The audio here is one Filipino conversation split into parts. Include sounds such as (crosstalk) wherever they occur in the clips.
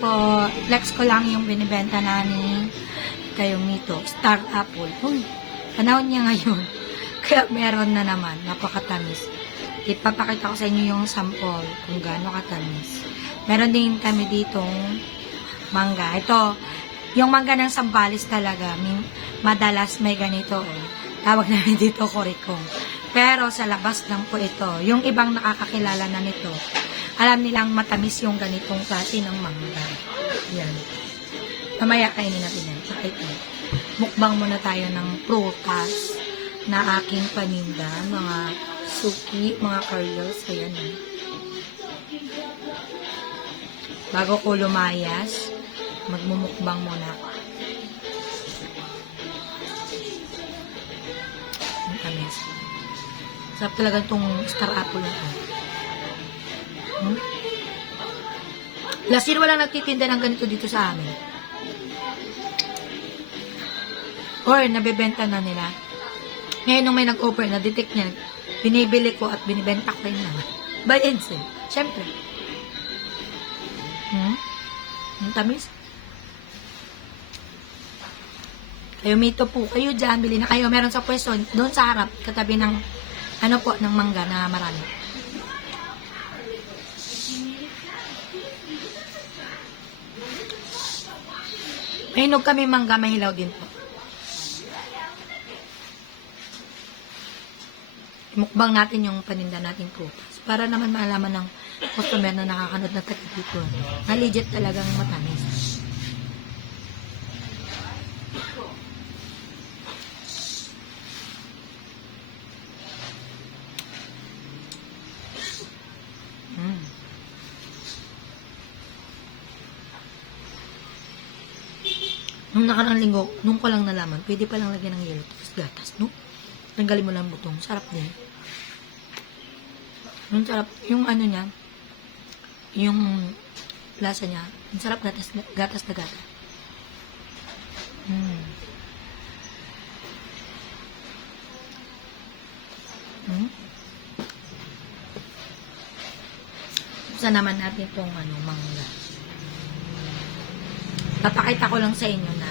po, flex ko lang yung binibenta namin kayong nito, Star Apple. Uy, panahon niya ngayon. (laughs) Kaya meron na naman, napakatamis. Ipapakita ko sa inyo yung sample kung gaano katamis. Meron din kami ditong mangga. Ito, yung mangga ng Sambales talaga, min, madalas may ganito. Oh. Tawag namin dito korikong. Pero sa labas lang po ito. Yung ibang nakakakilala na nito, alam nilang matamis yung ganitong klase ng mangga. Yan. Mamaya kainin natin yan. Tsaka ito. Mukbang muna tayo ng prutas na aking paninda. Mga suki, mga carlos. Ayan. eh. Bago ko lumayas, magmumukbang muna ako. Ang tamis. Sarap talaga itong star apple na ito. Hmm? Last year, walang nagtitinda ng ganito dito sa amin. Or, nabebenta na nila. Ngayon, nung may nag-offer, na-detect niya, binibili ko at binibenta ko naman. (laughs) By and sell. Siyempre. Hmm? Ang tamis. Kayo, mito po. Kayo dyan, bili na kayo. Meron sa pwesto, doon sa harap, katabi ng, ano po, ng mangga na marami. May hinog kami mangga, mahilaw din po. Mukbang natin yung paninda natin prutas. Para naman maalaman ng customer na nakakanood na taga dito. Na legit talagang matamis. Nung nakaraang linggo, nung ko lang nalaman, pwede pa lang lagyan ng yelo tapos gatas, no? Tanggalin mo lang ang butong. Sarap din. Yung sarap, yung ano niya, yung lasa niya, ang sarap gatas, gatas na gatas. Mm. Mm. Buksan naman natin itong ano, mangga. Papakita ko lang sa inyo na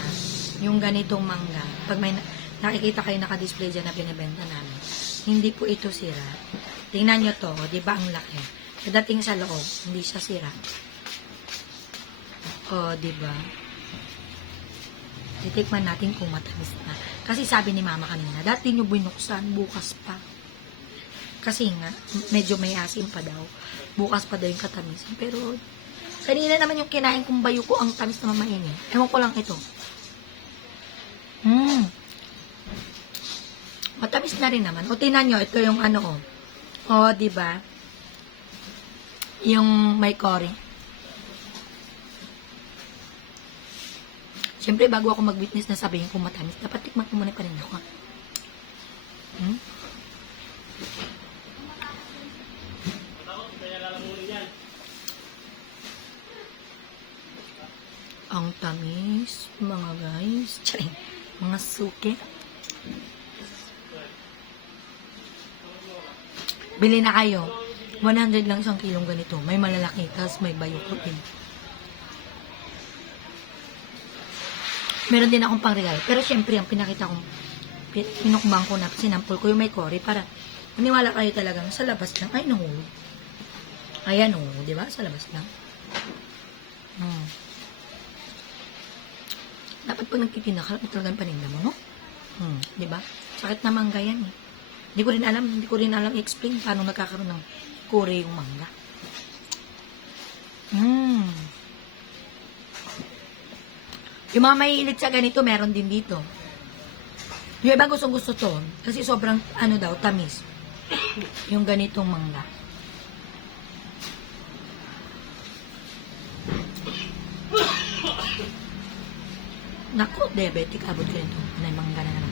yung ganitong mangga, pag may na- nakikita kayo naka-display dyan na binibenta namin, hindi po ito sira. Tingnan nyo to, di ba ang laki? Pagdating sa loob, hindi siya sira. O, di ba? Titikman natin kung matamis na. Kasi sabi ni mama kanina, dati nyo binuksan, bukas pa. Kasi nga, medyo may asim pa daw. Bukas pa daw yung katamisan. Pero, kanina naman yung kinain kong bayo ko, ang tamis na mamainin. Ewan ko lang ito. Hmm. Matamis na rin naman. O, tinan nyo, ito yung ano, o. O, di ba? Yung may curry. Siyempre, bago ako mag-witness na sabihin kung matamis, dapat tikman ko muna pa rin ako. Hmm? Ang tamis, mga guys. Charing, mga suki. Bili na kayo. 100 lang isang kilong ganito. May malalaki, tapos may bayoko din. Meron din akong pangregalo. Pero syempre, ang pinakita kong pi- pinukbang ko na, sinampol ko yung may curry para maniwala kayo talagang sa labas lang. Ay, no. Ayan, oh. Di ba? Sa labas lang. Hmm. Dapat pag nagtitinda ka, talagang paninda mo, no? Hmm. Di ba? Sakit na mangga yan, eh. Hindi ko rin alam, hindi ko rin alam i-explain paano nagkakaroon ng curry yung mangga. Hmm. Yung mga mahilig sa ganito, meron din dito. Yung iba gustong gusto to, kasi sobrang, ano daw, tamis. yung ganitong mangga. Naku, diabetic, abot ko rin to. May mangga na naman.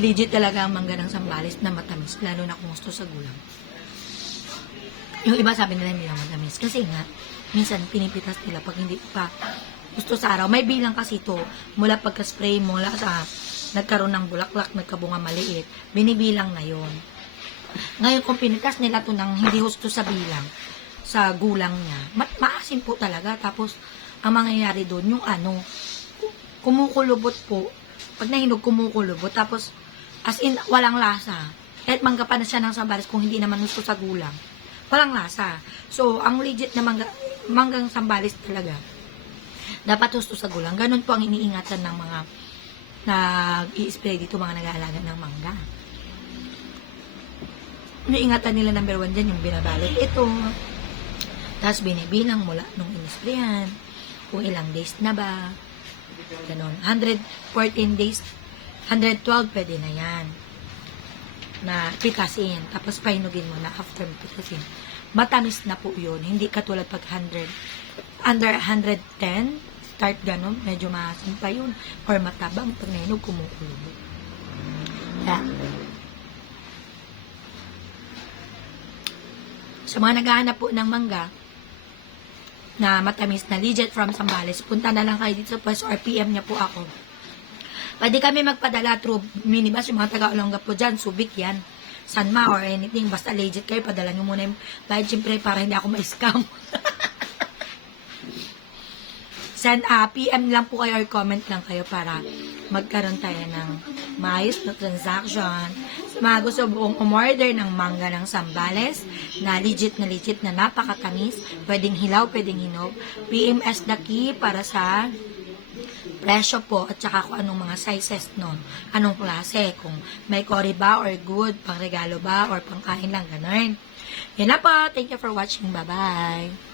Legit talaga ang mangga ng Sambales na matamis, lalo na kung gusto sa gulang. Yung iba sabi nila hindi na matamis. Kasi nga, minsan pinipitas nila pag hindi pa gusto sa araw. May bilang kasi ito, mula pagka-spray, mula sa nagkaroon ng bulaklak, nagkabunga maliit, binibilang na yon. Ngayon, kung pinitas nila to ng hindi husto sa bilang, sa gulang niya, ma- maasim po talaga. Tapos, ang mangyayari doon, yung ano, kumukulubot po. Pag nahinog, kumukulubot. Tapos, as in, walang lasa. Kahit mangga pa na siya ng sambales kung hindi naman gusto sa gulang. Walang lasa. So, ang legit na mangga, manggang sambales talaga, dapat gusto sa gulang. Ganun po ang iniingatan ng mga nag-i-spray dito, mga nag-aalaga ng mangga. Iniingatan nila number one dyan, yung binabalot ito. Tapos binibilang mula nung inisprayan, kung ilang days na ba. Ganon. 114 days, 112 pwede na yan. Na pitasin. Tapos pahinugin mo na after pitasin. Matamis na po yun. Hindi katulad pag 100, under 110, start ganon, medyo maasim pa yun. Or matabang, pag nahinog, kumukulo. Kaya, sa mga naghahanap po ng mangga, na matamis na legit from Zambales, punta na lang kayo dito sa pwesto or PM niya po ako. Pwede kami magpadala through minibus, yung mga taga-Olongga po dyan, Subic yan, Sanma or anything, basta legit kayo, padala nyo muna yung bayad, syempre, para hindi ako ma-scam. (laughs) Send, ah, PM lang po kayo or comment lang kayo para magkaroon tayo ng maayos na transaction. Mga gusto buong umorder ng mangga ng Sambales, na legit na legit na napakatamis, pwedeng hilaw, pwedeng hinog, PMS key para sa presyo po at saka kung anong mga sizes nun. Anong klase, kung may kori ba or good, pang regalo ba or pangkain lang, ganun. Yan na po. Thank you for watching. Bye-bye.